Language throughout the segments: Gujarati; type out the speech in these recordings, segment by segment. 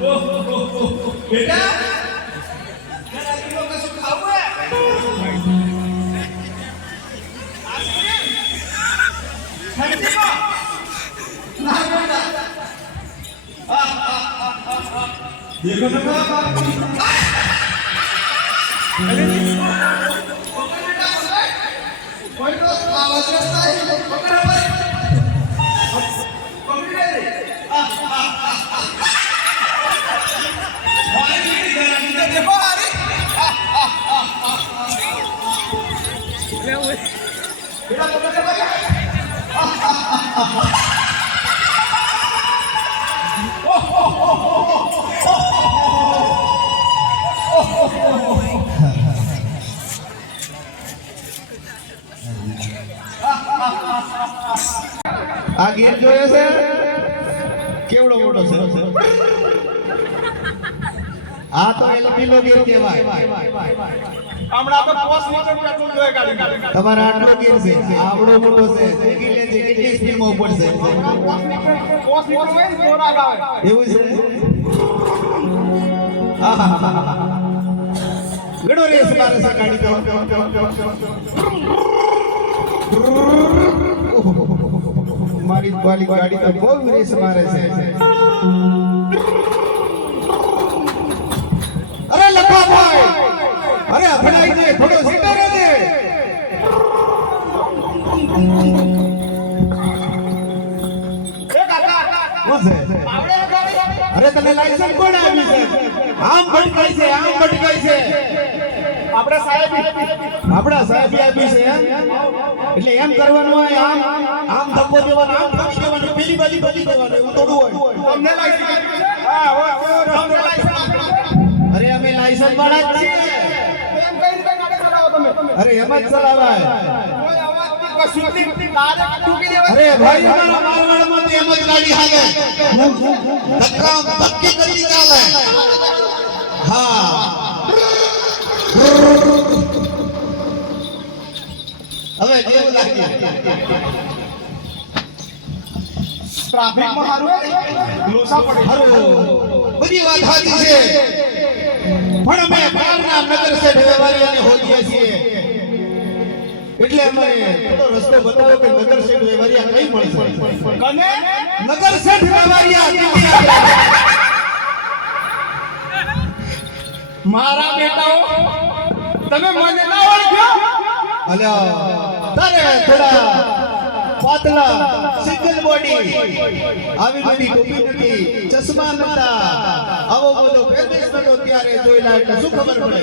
બેટા જરા કિલો કશું ખાવું આ ગીત જોયે છે? કેવડો મોટો છે? આ તો એલપીલો ગીર કહેવાય. હમણાં તો પોસ્ટ નીચે પેટ્રોલ જોઈએ ગાડી ગાડી તમારા આટલો ગીર છે. આવડો મોટો છે. કેટલી લે છે કેટલી સ્પીડમાં ઉપર છે? પોસ્ટ નીચે પોસ્ટ નીચે હોય ને જોરાગ આવે. એવું છે. ઘણો રેસ મારે છે? ગાડી તો. મારી વાલી ગાડી તો બહુ રેસ મારે છે. અરે તને લાયસન્સ કોણ આપ્યું છે આમ ભટકાય આમ ભટકાય છે આપણા સાહેબ આપ્યું છે એટલે એમ કરવાનું હોય આમ આમ ધક્કો દેવાનો આમ ઠોકી દેવાનું પેલી બાજુ થોડું અરે અમે લાયસન્સ વાળા જ એમ કઈ રીતે ગાડી ચલાવો તમે અરે એમ જ ચલાવાય. હવે જેવું લાગે. ટ્રાફિકમાં હારું. બધી વાત સાચી છે. પણ અમે બહારના નગર શેઠ વેપારીઓને હોદીએ છીએ. એટલે અમારે થોડો રસ્તો બતાવો કે નગર શેઠ વેવારિયા કઈ મળી કને? નગર શેઠ વેવારિયા મારા બેટાઓ તમે મને ના ઓળખ્યો અલ્યા તારે થોડા પાતળા સિંગલ બોડી આવી બધી ટોપી નથી ચશ્મા નતા આવો બધો ફેરવેશ નતો ત્યારે જોયેલા એટલે શું ખબર પડે?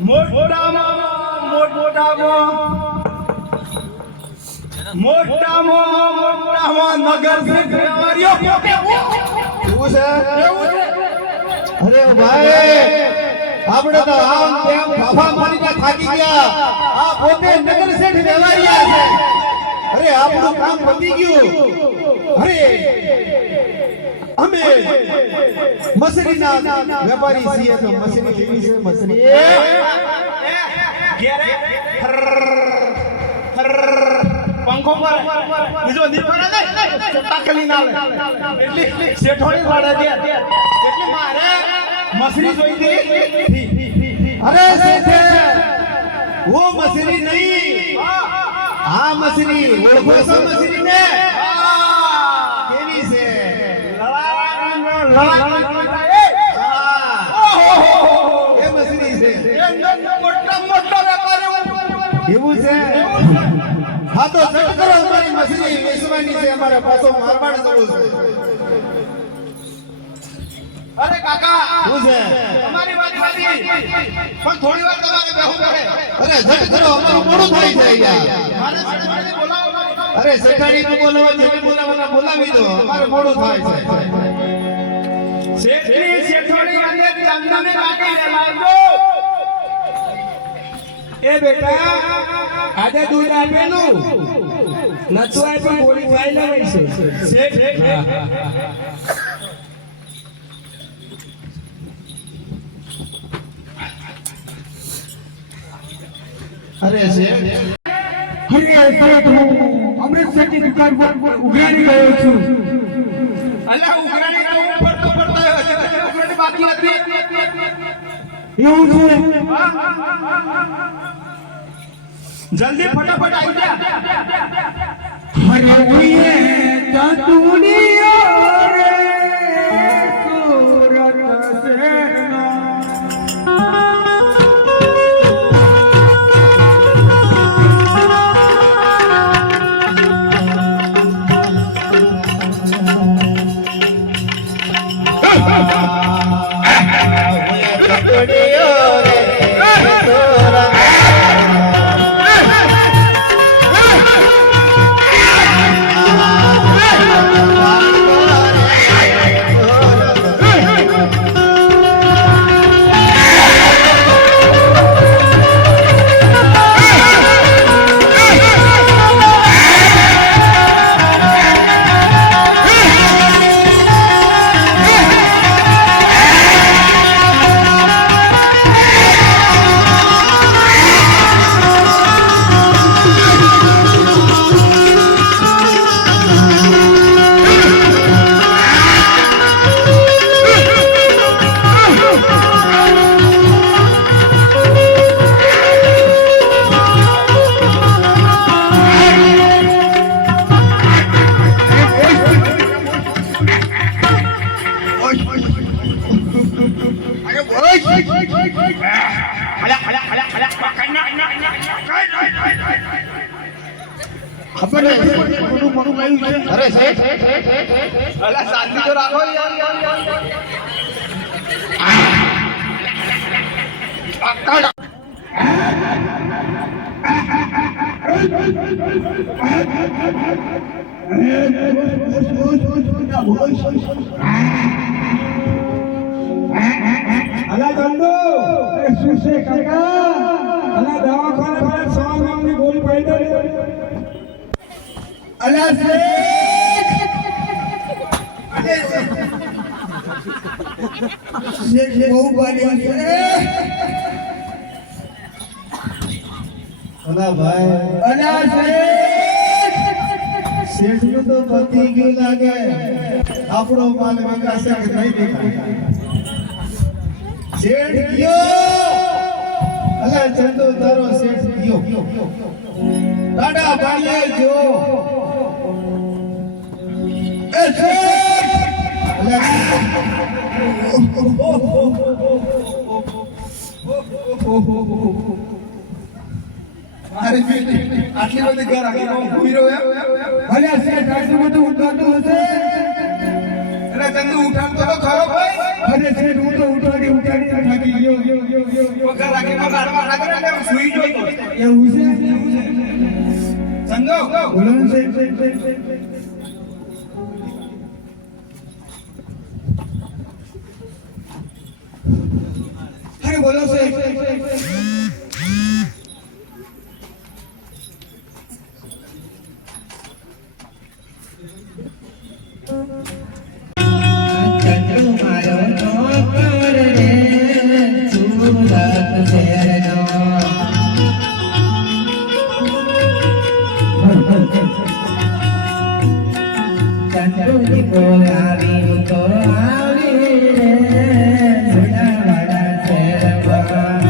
મોટામાં મોટામાં મોટામાં નગર એવું છે? અરે ભાઈ આપણે તો આમ તેમ ફાફા મારીને થાકી ગયા. આ પોતે નગર શેઠ વેવારિયા છે. અરે આપણું કામ પતી ગયું. અરે અમે મસરીના વેપારી છીએ તો મસરી કેવી છે? મસરી. ઘેરે પંખો પર બીજો દીપ તકલી ના એટલી શેઠોણી વાળે એટલે મારે મસરી જોઈ દે. અરે શેઠે ઓ મસરી નહીં. આ મસરી ઓળખો છો મસરી ને કેવી છે? લડાણ લડાણ એવું છે? હા તો સટ કરો અમારી મસરી વેચવાની છે અમારે પાછો મારવાડ જવું છે. અરે કાકા શું છે? અમારી વાત સાચી. પણ થોડી વાર તમારે બેહું પડે અરે સટ કરો અમારું મોડું થાય જાય યાર. મારે શેઠવાડી બોલાવો અરે સેઠાણી નું બોલાવો જેને બોલાવવાના બોલાવી દો. અમારે મોડું થાય છે. શેઠની અંદર અને ચંદને કાઢીને લાવજો એ બેટા આજે દૂધ આપેલું. નતું પણ ગોળી ખાઈ લેવાય છે. અરે છે. હરિયાળ તરત હું અમૃતસરની દુકાન પર ઉઘરાણી ગયો છું. અલા ઉઘરાણી તો ઉપર તો પડતા હશે બાકી હતી. એવું છે. જલ્દી ફટાફટ આવી જા. અરે ઉઈએ અલા દંડો એ શું છે કાકા અલા દવાખાને ખાને સો નામની ગોળી પાડી દે અલા શેઠ બહુ બાડ્યા છે અલા ભાઈ. અલા શેઠ. શેઠનું તો પતી ગયું લાગે. આપણો માલ વિકાસે કે નહીં દેખાય? શેઠ ગયો અલા ચંદુ તારો શેઠ ગયો દાડા ભાઈએ જો. એ શેઠ! અલા. આટલી બધી ઘર રહ્યો ભલે બધું ઉઠાતું હશે. અરે ચંદુ ઉઠાડતો તો ખરો ભાઈ. અરે શેઠ હું ઉઠાડી ઉઠાડી થાકી ગયો. પગાર કાઢવા લાગે ને એટલે સૂઈ ગયો એવું છે? ચંદુ બોલો શેઠ. ચંદુજી બોલાવી તો આવી રે સુનાવાડા શહેરમાં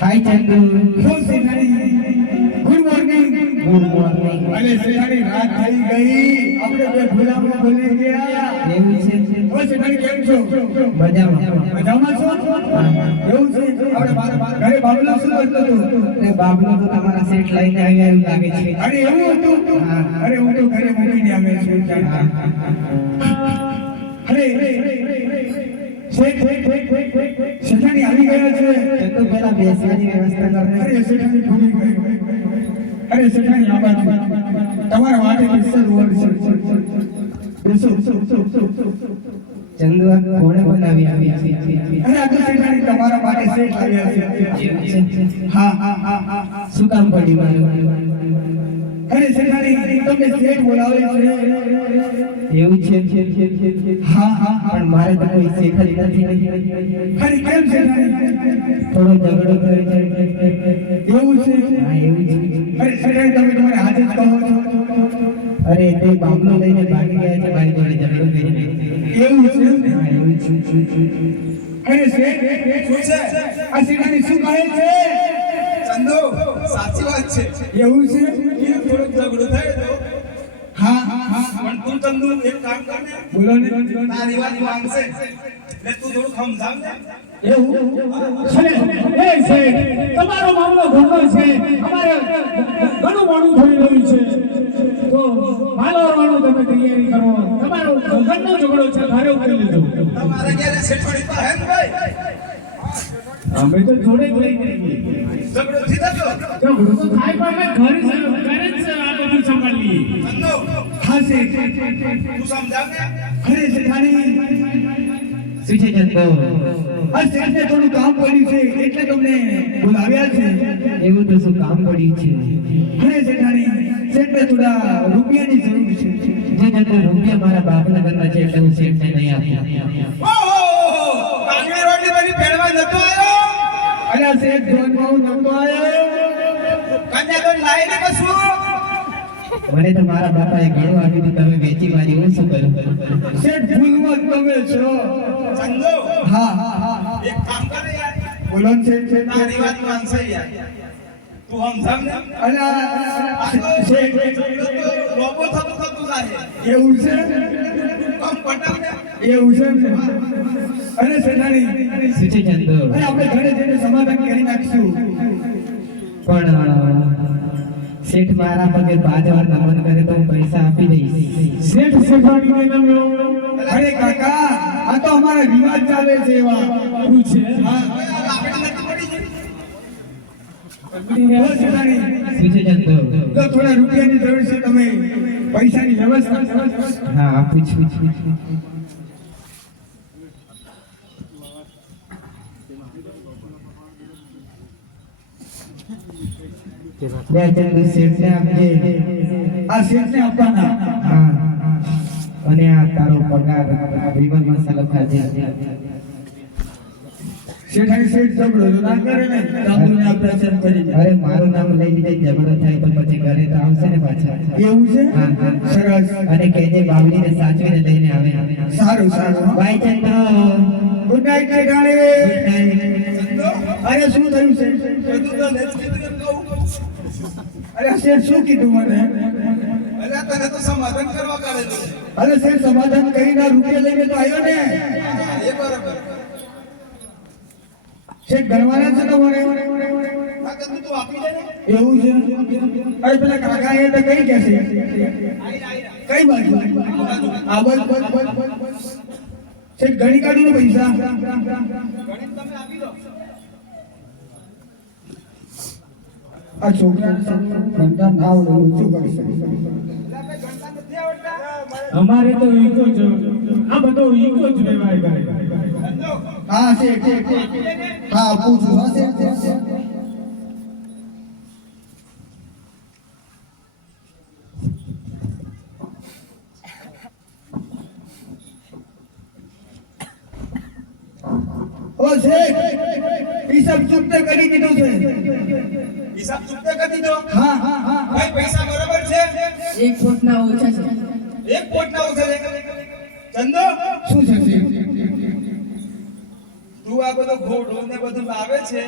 hi Chandu good morning. Good morning. અરે સિંહાની રાત થઈ ગઈ. આપણે બે ગુલામો ભૂલી ગયા. તમારા આવી ગયા છે. અરે શેઠાણી ભૂલી ગઈ અરે શેઠાણી માટે ચંદુ કોણે બનાવી આવી? અરે આ તો શેઠાણી તમારા માટે શેઠ લાવ્યા છે. હા હા હા હા શું કામ પડ્યું મારું? અરે શેઠાણી તમે શેઠ બોલાવે છે? એવું છે? હા હા પણ મારે તો કોઈ શેખરી નથી. અરે કેમ શેઠાણી? થોડો ઝઘડો થયો છે. એવું છે? હા એવું છે. અરે શેઠાણી તમે તમારે અરે તે બાબલો લઈને ભાગી ગયા છે મારી જોડે ઝઘડો કરીને. એવું છે? એવું. અરે શેઠ શું છે? આ સીડાની શું કહે છે? ચંદો સાચી વાત છે. એવું છે? એ થોડોક ઝઘડો થાય તો. પણ તું ચંદુ એક કામ કર ને. બોલો ને તારી વાત માંગશે એટલે તું થોડું સમજાવ ને. એવું? છે તમારો મામલો ઘણો છે. અમારે ઘણું મોડું થઈ રહ્યું છે. તો માલો આવવાનું તમે તૈયારી કરો. તમારો ઘરનો ઝઘડો છે ઘરે ઉકેલી લીધો. તમારે તો હે ભાઈ અમે તો જોડે જોડે ઝઘડો થી થતો ઝઘડો તો થાય પણ ઘરે ઘરે ને અરે શેઠાણી શું છે એટલે તો શું કામ પડ્યું કશું. મને તો મારા બાપાએ ગળો આપ્યું હતું તમે વેચી મારી હું શું કરું શેઠ ભૂલમાં તમે છો? ચંદુ હા. હા હા એક કામ કરે યાર. બોલો શેઠ શેઠ તારી વાત માનસે યાર. તું સમજાવ ને. અલા શેઠ રોબો થતો થતો જાય એવું છે? કમ પટાવ ને. એવું છે અને અરે શેઠાણી. શું ચંદો અરે આપણે ઘરે જઈને સમાધાન કરી નાખશું. પણ શેઠ મારા પગે પાંચ વાર નમન કરે તો પૈસા આપી દઈશ. શેઠ શેઠવાડી ને નમ્યો અરે કાકા આ તો અમારા રિવાજ ચાલે છે એવા. શું છે? હા. થોડા રૂપિયાની જરૂર છે તમે. પૈસાની વ્યવસ્થા. હા આપું છું. બે ચંદુ શેઠને આપજે. આ શેઠને આપવાના. અને આ તારો પગાર વિમલ મસાલો ખાજે શેઠાણી શેઠ ઝઘડો ના કરે ને રામુને આપ્યા કરીને. અરે મારું નામ લઈ લીધે થાય તો પછી ઘરે તો આવશે ને પાછા. એવું છે. સરસ. અને કહેજે બાવળીને સાચવીને લઈને આવે. સારું ગુડ અરે શું થયું છે બધું તો નથી કીધું કહું અરે શેઠ શું કીધું મને? અરે તને તો સમાધાન કરવા કાઢેલું છે. અરે શેઠ સમાધાન કરીને રૂપિયા લઈને તો આવ્યો ને? એ બરાબર. શેઠ ગણવાના છે તમારે? એવું છે? અરે પેલા કાકા એ તો કઈ કહેશે? કઈ બાજુ? આ બસ બસ બસ શેઠ ગણી કાઢું પૈસા ગણિત તમે આપી દો આ છોકરા ગણતા ના આવડે ઓછું કરશે એટલે આપણે ગણતા નથી આવડતા અમારે તો ઈકો જ આ બધો ઈકો જ વ્યવહાર કરે હા, છે હા, પૂછું. હા, છે ઓ ઈ સબ ચૂપ કરી દીધું છે. હિસાબ ચૂકતે કરી દીધો હા હા હા ભાઈ પૈસા બરાબર છે? એક ફૂટના ઓછા છે. એક ફૂટ ના ઓછા છે? ચંદો? શું છે તું આ બધો ઘોડો ને બધું લાવે છે?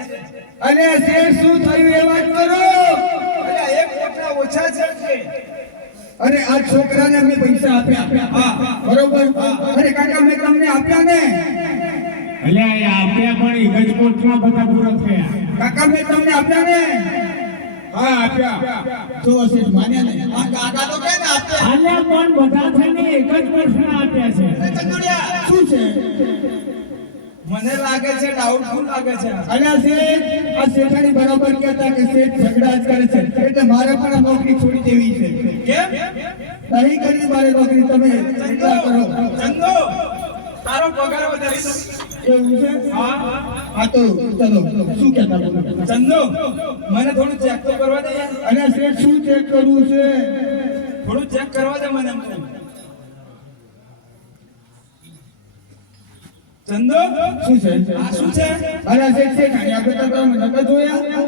અને શેઠ શું થયું એ વાત કરો. અલ્યા એક ફૂટ ના ઓછા છે કે અરે આ છોકરાને અમે પૈસા આપ્યા. બરોબર? અરે કાકા મેં તમને આપ્યા ને. અલ્યા એ આપ્યા પણ એક જ બધા પૂરા થયા. કાકા મેં તમને આપ્યા ને? હા આપ્યા. તો શેઠ માન્યા ને આ કાકા તો કે ને આપે. અલ્યા પણ બધા થઈને એક જ પ્રશ્ન આપ્યા છે. ચંદુડિયા શું છે? મને લાગે છે ડાઉટફુલ લાગે છે? અને શેઠ આ શેઠાની બરાબર કહેતા કે શેઠ ઝઘડા જ કરે છે. એટલે મારે પણ આ નોકરી છોડી દેવી છે. કેમ? નહીં કરી મારે નોકરી તમે એટલા કરો. ચંદુ તારો પગાર વધારી દો એવું છે હા હા તો ચલો શું કહેતા બોલો? ચંદુ મને થોડું ચેક તો કરવા દે. અને શેઠ શું ચેક કરવું છે? થોડું ચેક કરવા દે મને કહું. શું છે? આ શું છે? અરે શેઠ શેઠાણી આપણે તો તમે નતા જોયા?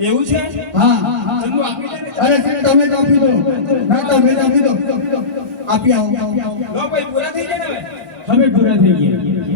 એવું છે? હા. ચંદુ આપી દે અરે શેઠ તમે તો આપી દો. ના તમે આપી દો. આપી આવો. લો ભાઈ પૂરા થઈ ગયા ને હવે પૂરા થઈ ગયા.